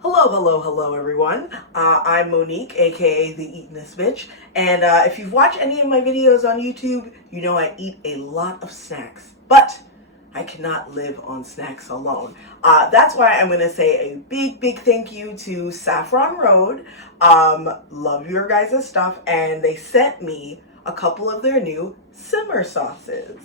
Hello, hello, hello, everyone. I'm Monique, aka the Eatinist bitch, and if you've watched any of my videos on YouTube, you know I eat a lot of snacks, but I cannot live on snacks alone. That's why I'm going to say a big, big thank you to Saffron Road. Love your guys' stuff, and they sent me a couple of their new simmer sauces.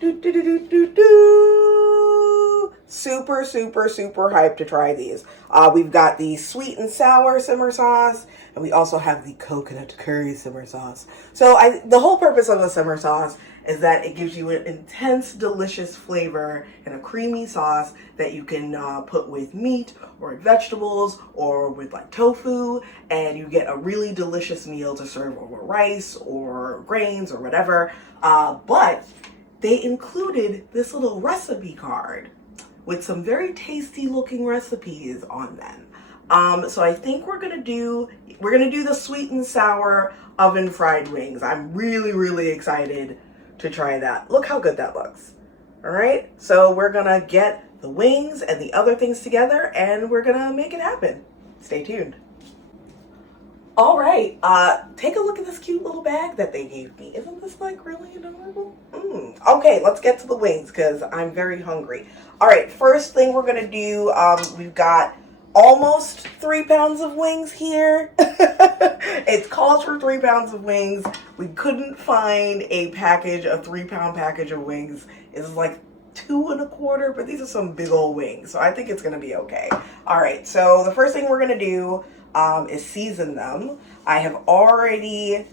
Do, do, do, do, do, do. Super, super, super hyped to try these. We've got the sweet and sour simmer sauce, and we also have the coconut curry simmer sauce. So the whole purpose of a simmer sauce is that it gives you an intense, delicious flavor and a creamy sauce that you can put with meat or vegetables or with like tofu, and you get a really delicious meal to serve over rice or grains or whatever. But they included this little recipe card with some very tasty looking recipes on them. So I think we're gonna do the sweet and sour oven fried wings. I'm really, really excited to try that. Look how good that looks. All right, so we're gonna get the wings and the other things together and we're gonna make it happen. Stay tuned. All right, take a look at this cute little bag that they gave me. Isn't this like really adorable? Okay, let's get to the wings because I'm very hungry. All right, first thing we're gonna do, we've got almost 3 pounds of wings here. It calls for 3 pounds of wings. We couldn't find a 3-pound package of wings. It's like 2 1/4, but these are some big old wings, so I think it's gonna be okay. All right, so the first thing we're gonna do is season them. I have already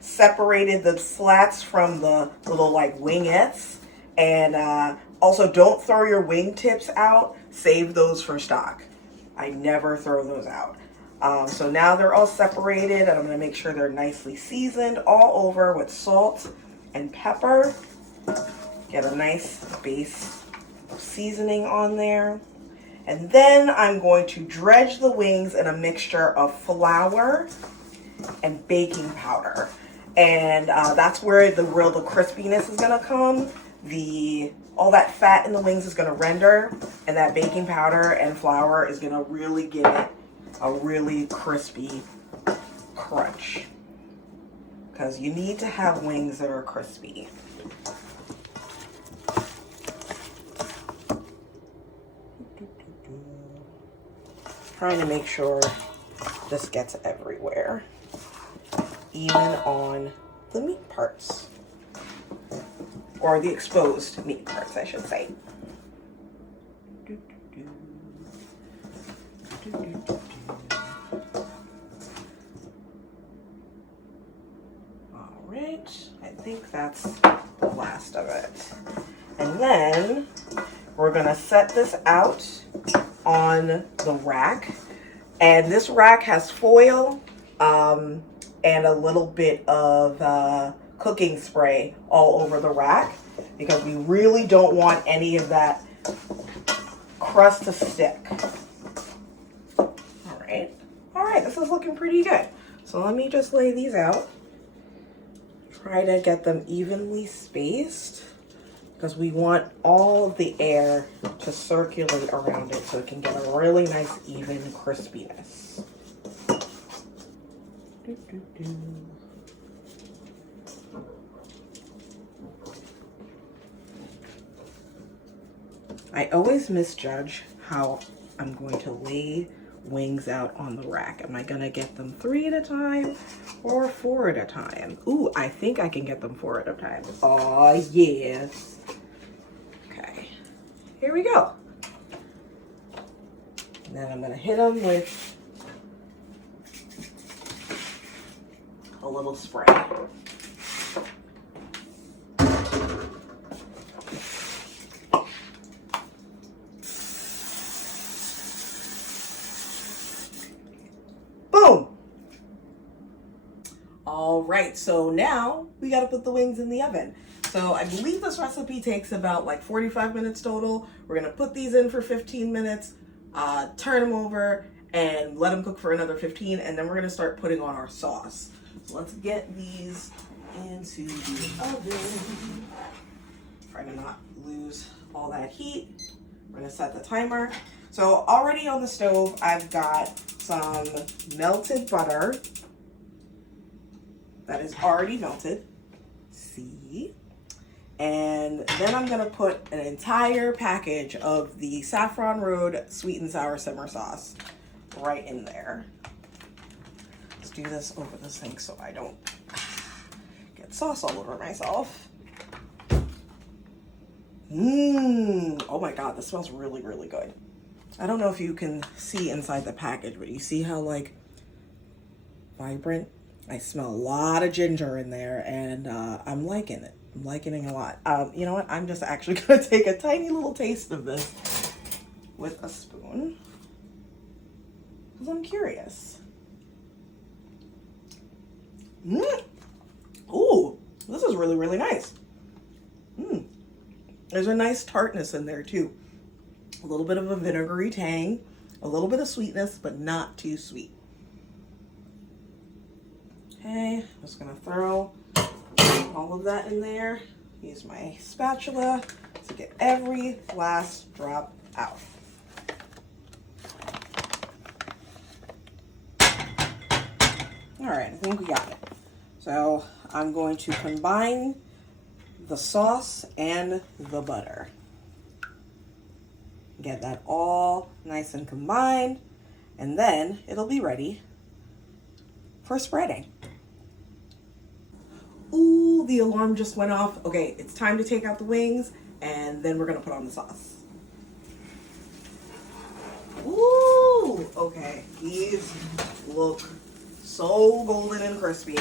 separated the slats from the little like wingettes, and also don't throw your wing tips out. Save those for stock. I never throw those out. So now they're all separated, and I'm gonna make sure they're nicely seasoned all over with salt and pepper. Get a nice base of seasoning on there. And then I'm going to dredge the wings in a mixture of flour and baking powder. And that's where the crispiness is gonna come. All that fat in the wings is gonna render, and that baking powder and flour is gonna really give it a really crispy crunch. Because you need to have wings that are crispy. Trying to make sure this gets everywhere, even on the meat parts, or the exposed meat parts, I should say. All right, I think that's the last of it. And then we're gonna set this out on the rack, and this rack has foil and a little bit of cooking spray all over the rack because we really don't want any of that crust to stick. All right, this is looking pretty good. So let me just lay these out, try to get them evenly spaced, because we want all of the air to circulate around it so it can get a really nice even crispiness. I always misjudge how I'm going to lay wings out on the rack. Am I gonna get them 3 at a time or 4 at a time? Ooh, I think I can get them 4 at a time. Oh, yes. Okay, here we go. And then I'm gonna hit them with a little spray. Boom. All right, so now we got to put the wings in the oven. So I believe this recipe takes about like 45 minutes total. We're gonna put these in for 15 minutes, turn them over, and let them cook for another 15, and then we're gonna start putting on our sauce. So let's get these into the oven. Try to not lose all that heat. We're gonna set the timer. So already on the stove, I've got some melted butter that is already melted. See? And then I'm gonna put an entire package of the Saffron Road sweet and sour simmer sauce right in there. Let's do this over the sink so I don't get sauce all over myself. Oh my God, this smells really, really good. I don't know if you can see inside the package, but you see how like vibrant? I smell a lot of ginger in there, and I'm liking it. I'm liking it a lot. You know what? I'm just actually gonna take a tiny little taste of this with a spoon because I'm curious. Ooh, this is really, really nice. There's a nice tartness in there too. A little bit of a vinegary tang, a little bit of sweetness, but not too sweet. Okay, I'm just gonna throw all of that in there. Use my spatula to get every last drop out. All right, I think we got it. So I'm going to combine the sauce and the butter. Get that all nice and combined, and then it'll be ready for spreading. Ooh, the alarm just went off. Okay, it's time to take out the wings, and then we're gonna put on the sauce. Ooh, okay, these look so golden and crispy.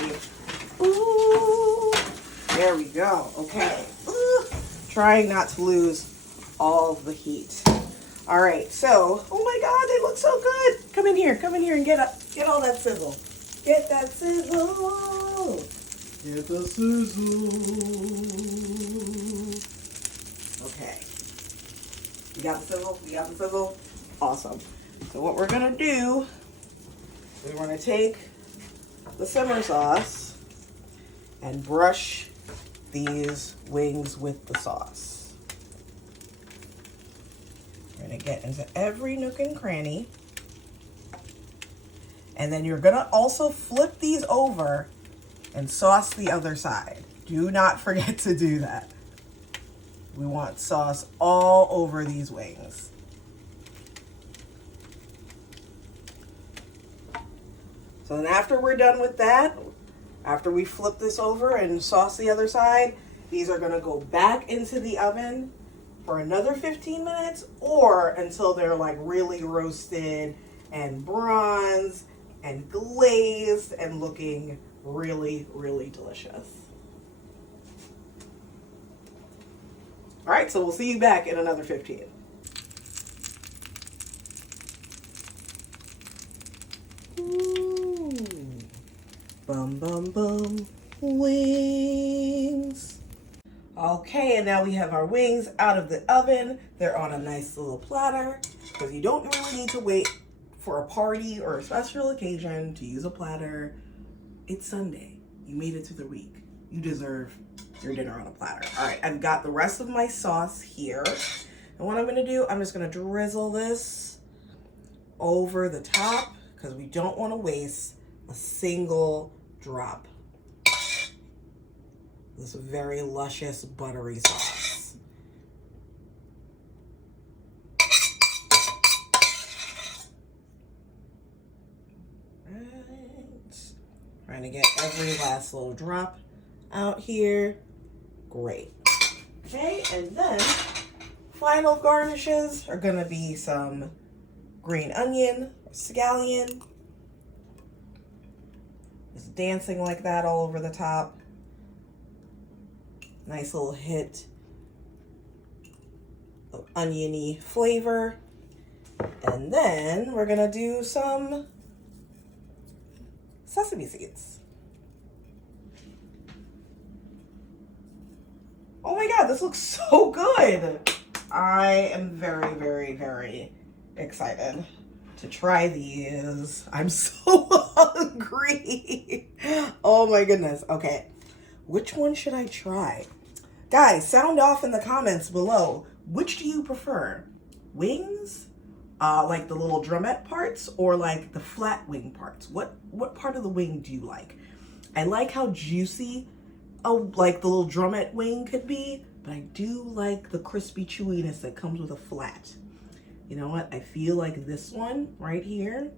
Ooh, there we go. Okay, trying not to lose all of the heat. All right, so, oh my God, they look so good. Come in here and get all that sizzle. Get that sizzle. Get the sizzle. Okay. You got the sizzle? You got the sizzle? Awesome. So what we're gonna do is we're gonna take the simmer sauce and brush these wings with the sauce. We're gonna get into every nook and cranny. And then you're gonna also flip these over and sauce the other side. Do not forget to do that. We want sauce all over these wings. So then after we're done with that, after we flip this over and sauce the other side, these are gonna go back into the oven for another 15 minutes or until they're like really roasted and bronzed and glazed and looking really, really delicious. All right, so we'll see you back in another 15. Ooh. Bum, bum, bum, wings. Okay, and now we have our wings out of the oven. They're on a nice little platter because you don't really need to wait for a party or a special occasion to use a platter. It's Sunday. You made it through the week. You deserve your dinner on a platter. All right, I've got the rest of my sauce here. And what I'm gonna do, I'm just gonna drizzle this over the top because we don't wanna waste a single drop. This very luscious, buttery sauce. Right. Trying to get every last little drop out here. Great. Okay, and then final garnishes are gonna be some green onion, or scallion. Just dancing like that all over the top. Nice little hit of oniony flavor. And then we're gonna do some sesame seeds. Oh my God, this looks so good. I am very, very, very excited to try these. I'm so hungry. Oh my goodness. Okay, which one should I try? Guys, sound off in the comments below. Which do you prefer? Wings like the little drumette parts or like the flat wing parts? What part of the wing do you like? I like how juicy like the little drumette wing could be, but I do like the crispy chewiness that comes with a flat. You know what? I feel like this one right here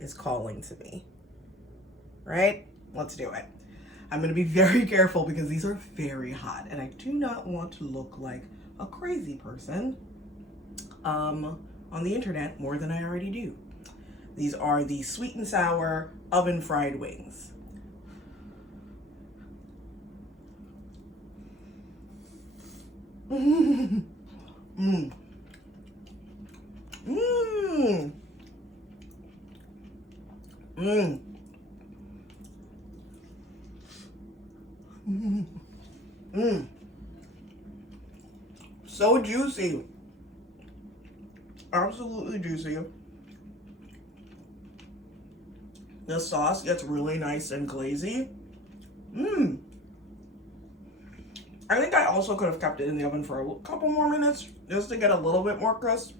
is calling to me. Right? Let's do it. I'm going to be very careful because these are very hot and I do not want to look like a crazy person on the internet more than I already do. These are the sweet and sour oven fried wings. Mmm. Mmm. Mmm. Mmm. Mmm. Mmm. So juicy. Absolutely juicy. The sauce gets really nice and glazy. Mmm. I think I also could have kept it in the oven for a couple more minutes just to get a little bit more crisp.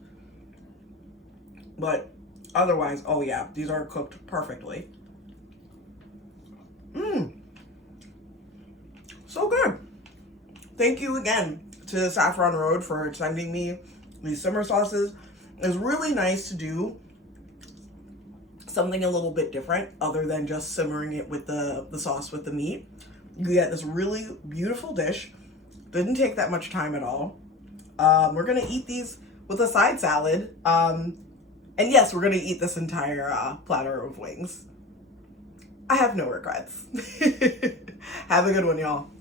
But otherwise, oh yeah, these are cooked perfectly. Mmm. So good. Thank you again to Saffron Road for sending me these simmer sauces. It's really nice to do something a little bit different other than just simmering it with the sauce with the meat. You get this really beautiful dish. Didn't take that much time at all. We're gonna eat these with a side salad. And yes, we're gonna eat this entire platter of wings. I have no regrets. Have a good one, y'all.